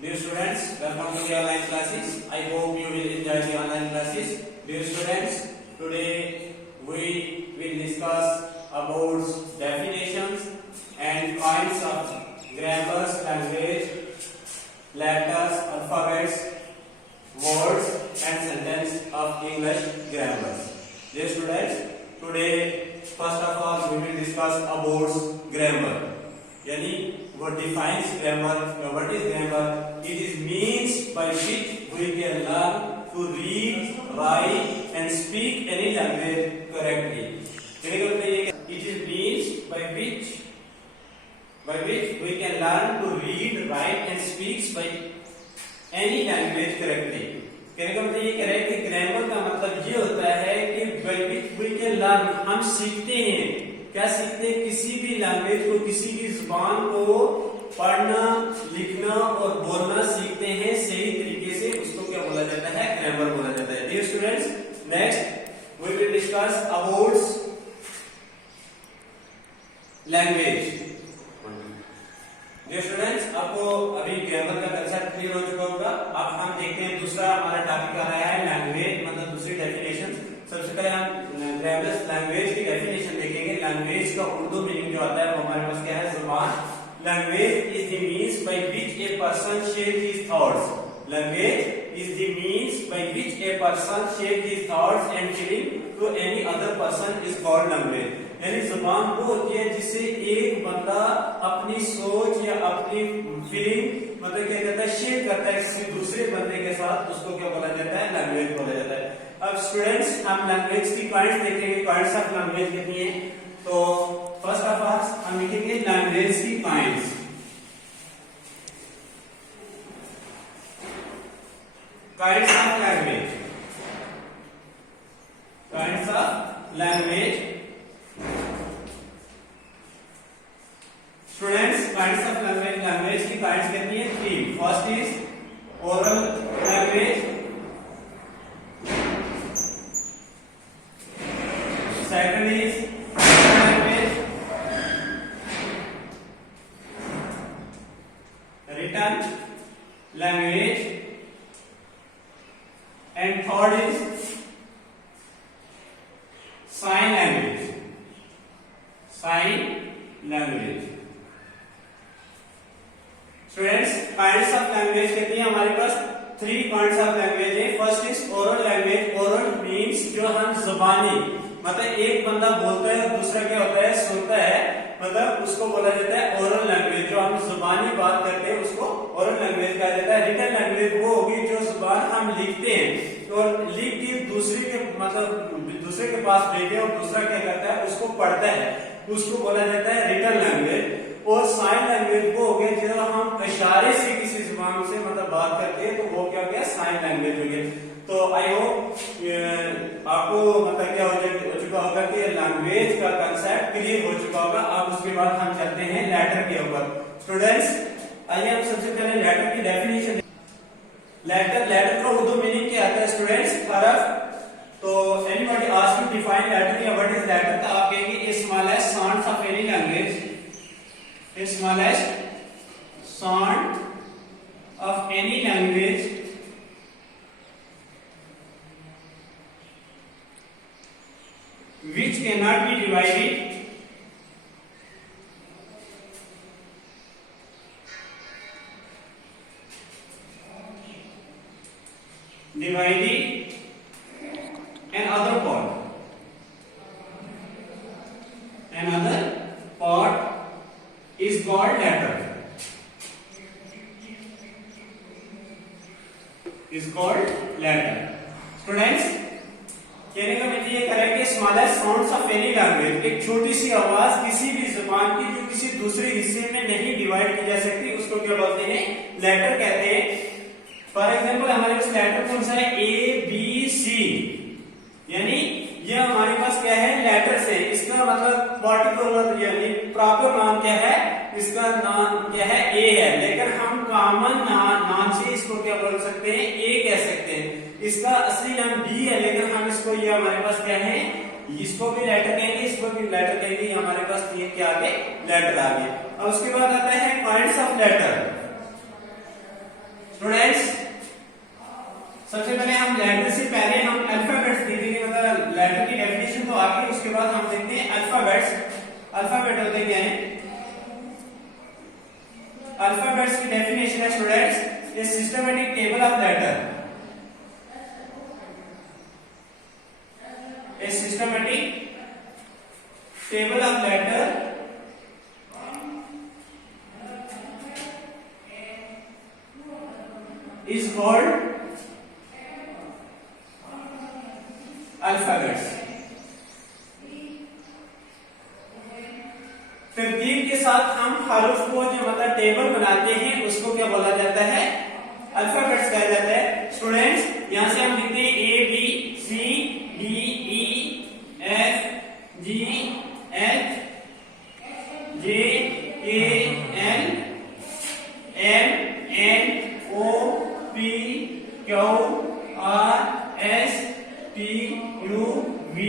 Dear students, welcome to the online classes. I hope you will enjoy the online classes. Dear students, today we will discuss about definitions and kinds of grammars, language, letters, alphabets, words and sentence of English grammars. Dear students, today first of all we will discuss about grammar. यानी what defines grammar? What is grammar? It is means by which we can learn to read, write and speak any language correctly. It is means by which we can learn to read, write and speak by any language correctly. कहने का मतलब ये कह रहे हैं कि grammar का मतलब ये होता है कि by which we can learn, हम सीखते हैं, क्या सीखते हैं? किसी भी लैंग्वेज को, किसी भी जुबान को पढ़ना, लिखना और बोलना सीखते हैं सही तरीके से, उसको क्या बोला जाता है? ग्रामर बोला जाता है. Dear students, next we will discuss about language. Dear students, आपको अभी ग्रामर का कंसेप्ट क्लियर हो चुका होगा. अब हम देखते हैं दूसरा हमारा टॉपिक आ रहा है लैंग्वेज, मतलब दूसरी डेफिनेशन. सबसे पहले हम ग्रामर लैंग्वेज की डेफिनेशन देखेंगे. लैंग्वेज का उर्दू मीनिंग जो आता है वो हमारे पास क्या है? जुबान. Language is the means by which a person share his thoughts. Language is the means by which a person share his thoughts and feeling to any other person is called language. यानी जुबान वो होती है जिससे एक बंदा अपनी सोच या अपनी फीलिंग मतलब क्या कहता है, शेयर करता है किसी दूसरे बंदे के साथ, उसको क्या बोला जाता है? लैंग्वेज बोला जाता है. अब स्टूडेंट्स, हम लैंग्वेज की काइंड्स देखेंगे. काइंड्स ऑफ लैंग्वेज कितनी है? तो फर्स्ट ऑफ ऑल हम लिखेंगे लैंग्वेज की kinds. Kinds of language. Kinds of language. Students, kinds of language, language की काइंड्स कितनी है? 3. First is oral language, second is language, written language and third is sign language. Sign language. Students, kinds of language कितनी है हमारे पास? 3 kinds of language है. First is oral language. Oral means जो हम जुबानी, मतलब एक बंदा बोलता है और दूसरा क्या होता है? सुनता है, मतलब उसको बोला जाता है ओरल लैंग्वेज. जो हम जुबानी बात करते हैं उसको ओरल लैंग्वेज कहा जाता है. रिटन लैंग्वेज वो होगी जो जुबान हम लिखते हैं और लिख के दूसरे के मतलब दूसरे के पास भेजते हैं और दूसरा क्या करता है? उसको पढ़ता है, उसको बोला जाता है रिटन लैंग्वेज. और साइन लैंग्वेज वो हो गया जो हम इशारे से किसी जुबान से मतलब बात करते हैं, तो वो क्या गया? साइन लैंग्वेज हो गया. तो आई होप आपको मतलब क्या हो चुका होगा कि लैंग्वेज का कंसेप्ट क्लियर हो चुका होगा. अब उसके बाद हम चलते हैं लेटर के ऊपर. स्टूडेंट्स, आइए हम सबसे पहले लेटर की डेफिनेशन. लेटर का उर्दू मीनिंग क्या आता है? स्टूडेंट्स, हरफ. तो anybody ask you define letter या व्हाट इज लेटर, तो आप कहेंगे smallest sounds of any language. Smallest sound of any language which cannot be divided another part is called letter. Students, कहने का मतलब ये करें कि smallest sounds of any language, एक छोटी सी आवाज किसी भी जुबान की जो किसी दूसरे हिस्से में नहीं डिवाइड की जा सकती, उसको क्या बोलते हैं? लेटर कहते हैं. फॉर एग्जांपल हमारे पास लेटर कौन सा है? A B C. यानी ये हमारे पास क्या है? लेटर्स है. इसका मतलब पर्टिकुलर यानी प्रॉपर नाम क्या है? इसका नाम क्या है? ए है. लेकिन हम कॉमन नाम से इसको क्या बोल सकते हैं? ए कह सकते हैं. इसका असली नाम बी है, लेकिन हम इसको ये हमारे पास क्या है? इसको भी लेटर कहेंगे, इसको भी लेटर कहेंगे. हमारे पास 3 क्या आ गए? लेटर आ गए. और उसके बाद आता है काइंड्स ऑफ लेटर. स्टूडेंट्स सबसे पहले हम लेटर से पहले हम अल्फाबेट्स देखेंगे, मतलब लेटर की डेफिनेशन तो आगे, उसके बाद हम देखते हैं अल्फाबेट्स। अल्फाबेट होते क्या है? अल्फाबेट्स की डेफिनेशन है students a systematic table of letter, a systematic table of letter is called alphabets। तरतीब के साथ हम हरूफ को जो मतलब टेबल बनाते हैं उसको क्या बोला जाता है? अल्फाबेट्स कहा जाता है। स्टूडेंट्स यहां से हम लिखते हैं A B C D E F G H J K L M N O P Q R S T U V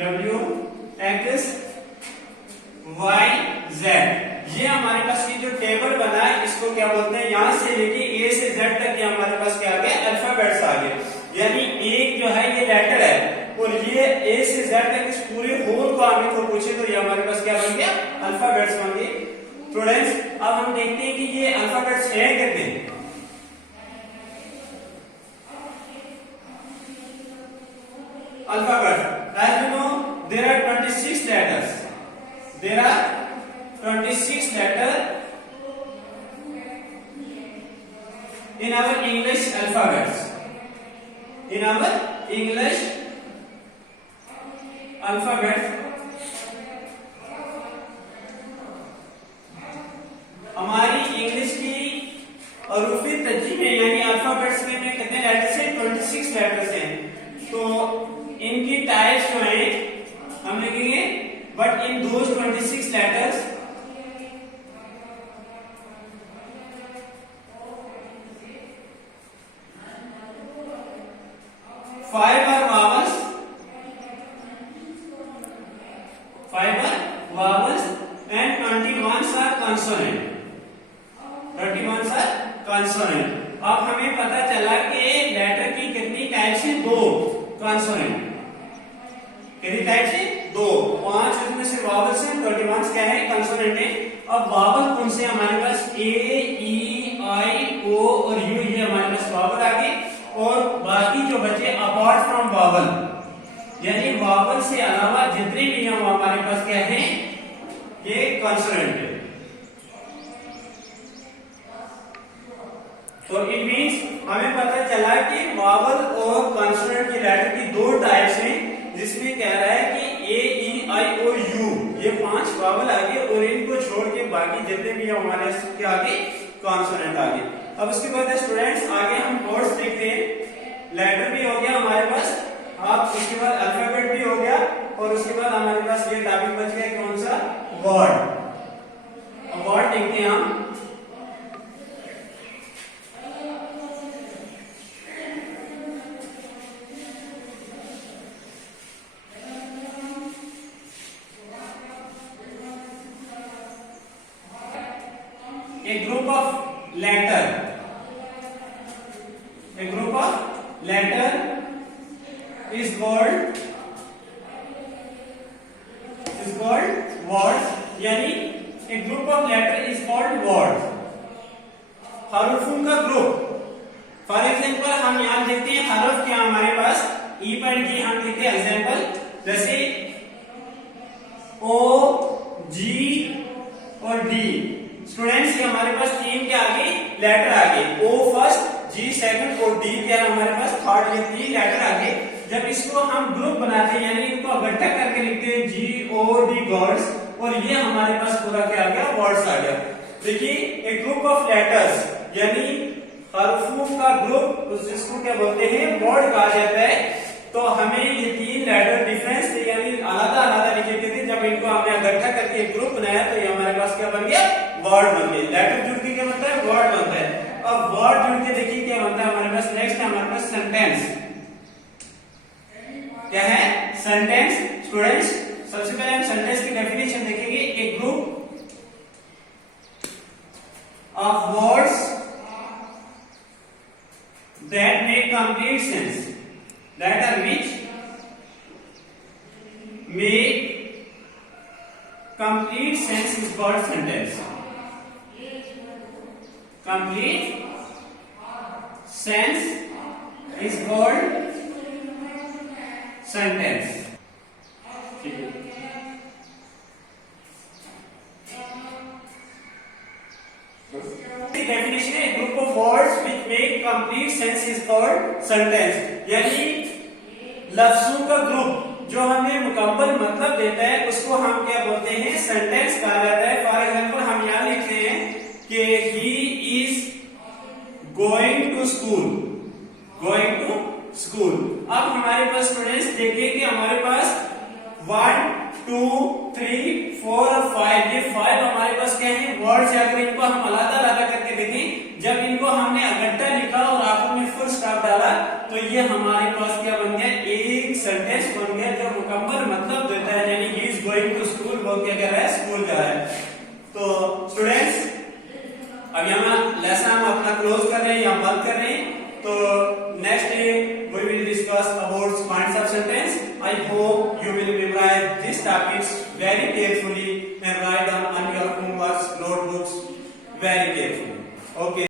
W X Y Z। ये हमारे पास ये जो टेबल बना है इसको क्या बोलते हैं? यहां से लेके A से Z तक ये हमारे पास क्या आ गया? अल्फाबेट्स आ गए। यानी एक जो है ये लेटर है और ये A से Z तक इस पूरे होल को हमें को पूछे तो ये हमारे पास क्या बन गया? अल्फाबेट्स बन गए। स्टूडेंट्स अब हम देखते हैं कि ये अल्फाबेट्स है कितने। Alphabet, as you know, there are 26 letters. There are 26 letters in our English alphabets. In our English alphabet, हमारी इंग्लिश की हरूफी तर्जीह में यानी अल्फाबेट्स में कितने लेटर्स हैं? 26 लेटर्स हैं। तो इनकी टाइप्स जो है हम लिखेंगे, but in those 26 letters five are vowels and 21 are consonant। 21 are consonant। अब हमें पता चला कि लेटर की कितनी टाइप्स हैं? 2 कॉन्सोनेंट। कितनी टाइप्स है? 2। 5 उसमें से वावल्स हैं, 21 क्या है? कॉन्सोनेंट है। अब वावल कौन से हमारे पास? ए ई आई ओ और यू, ये हमारे पास वावल आ गए। और बाकी जो बचे अपार्ट फ्रॉम वावल, यानी वावल से अलावा जितने भी हैं वो हमारे पास क्या है? ये कॉन्सोनेंट है। तो इट मीन्स हमें पता चला कि वावल और कॉन्सोनेंट की लेटर की 2 टाइप्स हैं, जिसमें कह रहा है कि ए ई आई ओ यू ये 5 वावल आ गए और इनको छोड़ के बाकी जितने भी हैं हमारे के आगे कॉन्सोनेंट आ गए। अब उसके बाद स्टूडेंट्स आगे हम वर्ड्स देखते हैं। लेटर भी हो गया हमारे पास, अब उसके बाद अल्फाबेट भी हो गया और उसके बाद हमारे पास ये टॉपिक बच गया कौन सा? वर्ड। वर्ड देखते हैं हम। A group of letter is called words, यानी a group of letter is called words। हरूफों का ग्रुप। फॉर एग्जाम्पल हम यहाँ देखते हैं हरफ क्या हमारे पास? ई पर की हम देखते हैं एग्जाम्पल, जैसे ओ जी और डी। स्टूडेंट्स ये हमारे पास 3 के आगे लेटर आ गए, ओ फर्स्ट, जी सेकंड और डी क्या हमारे पास थर्ड। ये 3 लेटर आ गए। जब इसको हम ग्रुप बनाते हैं यानी इनको इकट्ठा करके लिखते हैं जी ओ डी गॉड्स, और ये हमारे पास पूरा क्या आ गया? वर्ड्स आ गया। देखिए एक ग्रुप ऑफ लेटर्स यानी हरफों का ग्रुप, जिसको क्या बोलते हैं? वर्ड कहा जाता है। तो हमें ये 3 लेटर डिफरेंस थे यानी अलग अलग लिखे थे, जब इनको हमने इकट्ठा करके एक ग्रुप बनाया तो ये हमारे पास क्या बन गया? वर्ड बन गया। लेटर जुड़ के क्या बनता है? वर्ड बनता है। अब वर्ड जुड़ के देखिए क्या बनता है हमारे पास? नेक्स्ट है हमारे पास सेंटेंस। क्या है? सेंटेंस। स्टूडेंट्स सबसे पहले हम सेंटेंस की डेफिनेशन देखेंगे। एक group of words complete sense. Letter which make complete sense is called sentence. Complete sense is called sentence. Definition है, a group of words which make complete sense is called sentence. यानी लफ्जों का group जो हमें मुकम्मल मतलब देता है उसको हम क्या बोलते हैं, सेंटेंस कहा जाता है. फॉर एग्जाम्पल हम यहाँ लिखते हैं कि he is going to school. Going to school. अब हमारे पास स्टूडेंट्स देखिए कि हमारे पास 1 2 3 4 और 5 ये 5 हमारे पास क्या है, वर्ड्स. अगर इनको हम अलग अलग करके देखें, जब इनको हमने इकट्ठा लिखा और आखिर में फुल स्टॉप डाला तो ये हमारे पास क्या बन गया, एक सेंटेंस बन गया जो मुकम्मल मतलब देता है. यानी he is going to school, वो क्या कर रहा है, स्कूल जा रहा है. तो स्टूडेंट्स अब यहाँ लेसन हम अपना क्लोज कर रहे हैं या बंद कर रहे हैं. तो next day we will discuss about points of sentence. I hope you will memorize these topics very carefully and write down on your homeworks, notebooks very carefully. Okay.